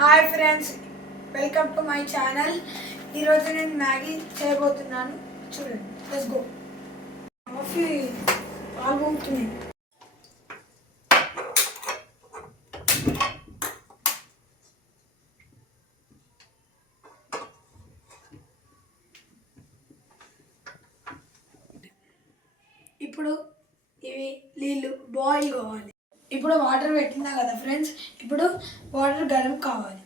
Hi friends, welcome to my channel. ఈరోజు నేను Maggi చేయబోతున్నాను. చూడండి, లెట్స్ గో. కాఫీ పాలు పొంగుతున్నాయి. ఇప్పుడు ఇవి నీళ్ళు బాయిల్ కావాలి. ఇప్పుడు వాటర్ పెట్టినా కదా ఫ్రెండ్స్, ఇప్పుడు వాటర్ గరం కావాలి.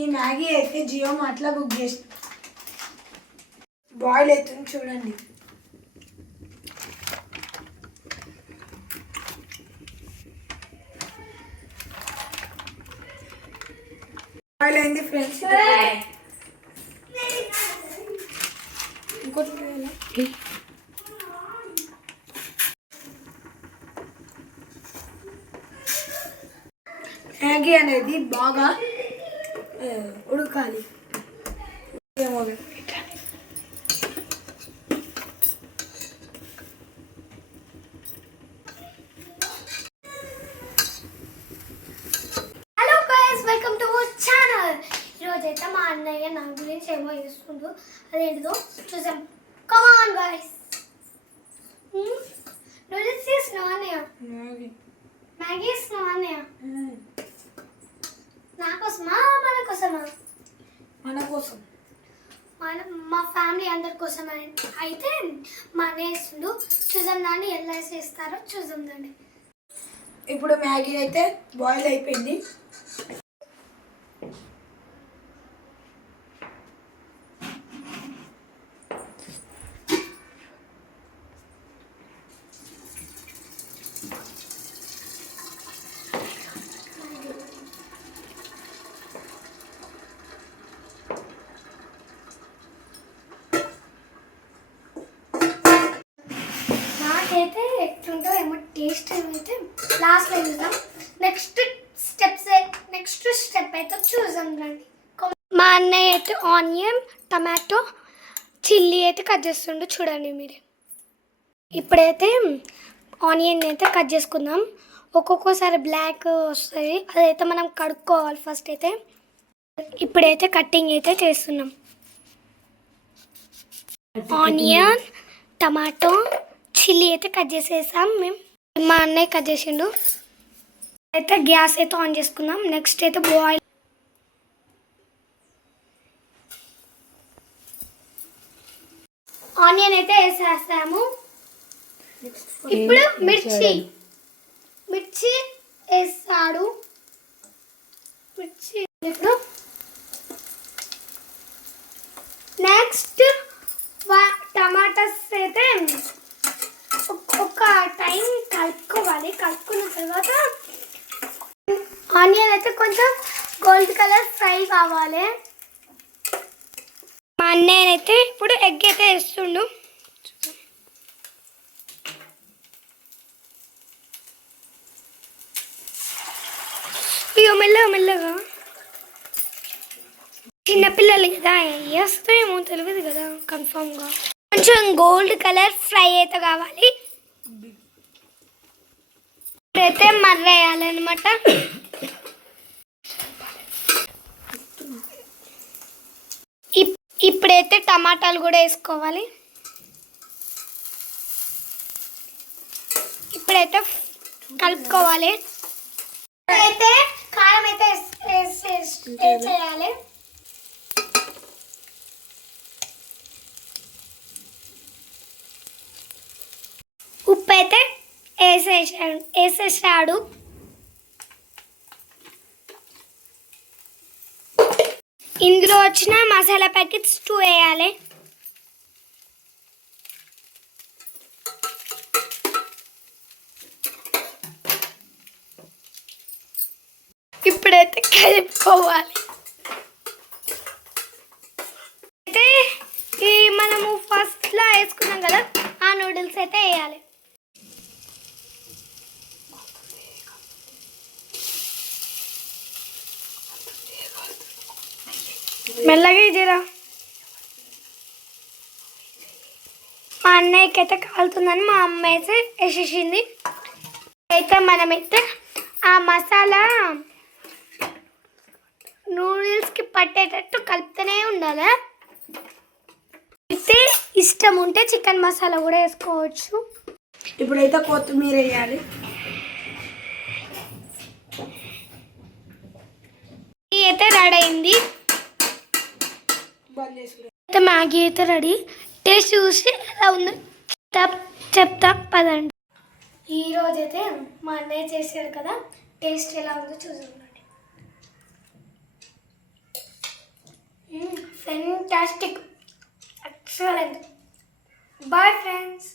ఈ మ్యాగీ అయితే జియో మార్ట్లో బుక్ చేసిన. బాయిల్ అవుతుంది చూడండి. బాయిల్ అయింది ఫ్రెండ్స్. ఇంకోటి మ్యాగీ అనేది బాగా ఉడకాలి. Hello guys, welcome to our channel. ఈరోజైతే మా అన్నయ్య నా గురించి ఏమో చేస్తుందో అదేంటిదో చూసాం. కమాన్ గైస్, నూడిల్స్ చేసినావా అన్నయ్య? మ్యాగీ చేసినావా అన్నయ్య? నా కోసమా మన కోసమా? మన కోసం, మా ఫ్యామిలీ అందరి కోసం అయితే మా అన్నయ్య వేస్తుండు. చూద్దాం దాన్ని ఎలా చేస్తారో చూద్దాం దాన్ని. ఇప్పుడు మ్యాగీ అయితే బాయిల్ అయిపోయింది. నాకైతే ఎట్లుంటో ఏమో టేస్ట్ అయితే లాస్ట్లో చూద్దాం. నెక్స్ట్ స్టెప్ అయితే చూద్దాం రండి. మా అన్నయ్య అయితే ఆనియన్, టమాటో, చిల్లీ అయితే కట్ చేస్తుండు చూడండి మీరు. ఇప్పుడైతే ఆనియన్ అయితే కట్ చేసుకుందాం. ఒక్కొక్కసారి బ్లాక్ వస్తుంది, అదైతే మనం కడుక్కోవాలి ఫస్ట్ అయితే. ఇప్పుడైతే కట్టింగ్ అయితే చేస్తున్నాం. ఆనియన్, టమాటో, చిల్లీ అయితే కట్ చేసేసాం మేము. మా అన్నయ్య కట్ చేసిండు. అయితే గ్యాస్ అయితే ఆన్ చేసుకుందాం. నెక్స్ట్ అయితే బాయిల్ ఆనియన్ అయితే వేసేస్తాము. ఇప్పుడు మిర్చి వేస్తాడు. మిర్చి ఇప్పుడు నెక్స్ట్ టమాటాస్ అయితే ఒక టైం కలుపుకోవాలి. కలుపుకున్న తర్వాత ఆనియన్ అయితే కొంచెం గోల్డ్ కలర్ ఫ్రై కావాలి. మా అన్నయ్య అయితే ఇప్పుడు ఎగ్ అయితే వేస్తుండు. అయ్యో, మెల్లగా చిన్నపిల్లలు కదా, వేస్తాయేమో తెలియదు కదా కన్ఫామ్గా. కొంచెం గోల్డ్ కలర్ ఫ్రై అయితే కావాలి. ఇప్పుడైతే మర్ర వేయాలన్నమాట. ఇప్పుడైతే టమాటాలు కూడా వేసుకోవాలి. ఇప్పుడైతే కలుపుకోవాలి. ఇప్పుడైతే కారం అయితే వేసేయాలి. ఉప్పు అయితే వేసేసాడు. ఇందులో వచ్చిన మసాలా ప్యాకెట్స్ 2 వేయాలి. ఇప్పుడైతే కలుపుకోవాలి. అయితే ఈ మనము ఫస్ట్లో వేసుకున్నాం కదా, ఆ నూడిల్స్ అయితే వేయాలి. మెల్లగా ఇదిరా. మా అన్నయ్యకి అయితే కాలుతుందని మా అమ్మ అయితే వేసేసింది. అయితే మనమైతే ఆ మసాలా పట్టేటట్టు కలుపుతూనే ఉండాలి. అయితే ఇష్టం ఉంటే చికెన్ మసాలా కూడా వేసుకోవచ్చు. ఇప్పుడైతే కొత్తిమీర వేయాలి. ఇది అయితే రెడీ అయింది. బంద్ చేసుకుని అయితే మ్యాగీ అయితే రెడీ. టేస్ట్ చూసి ఎలా ఉందో చెప్తా పదండి. ఈరోజు అయితే మా అన్నయ్య చేశారు కదా, టేస్ట్ ఎలా ఉందో చూసుకోండి. Fantastic, excellent. Bye friends.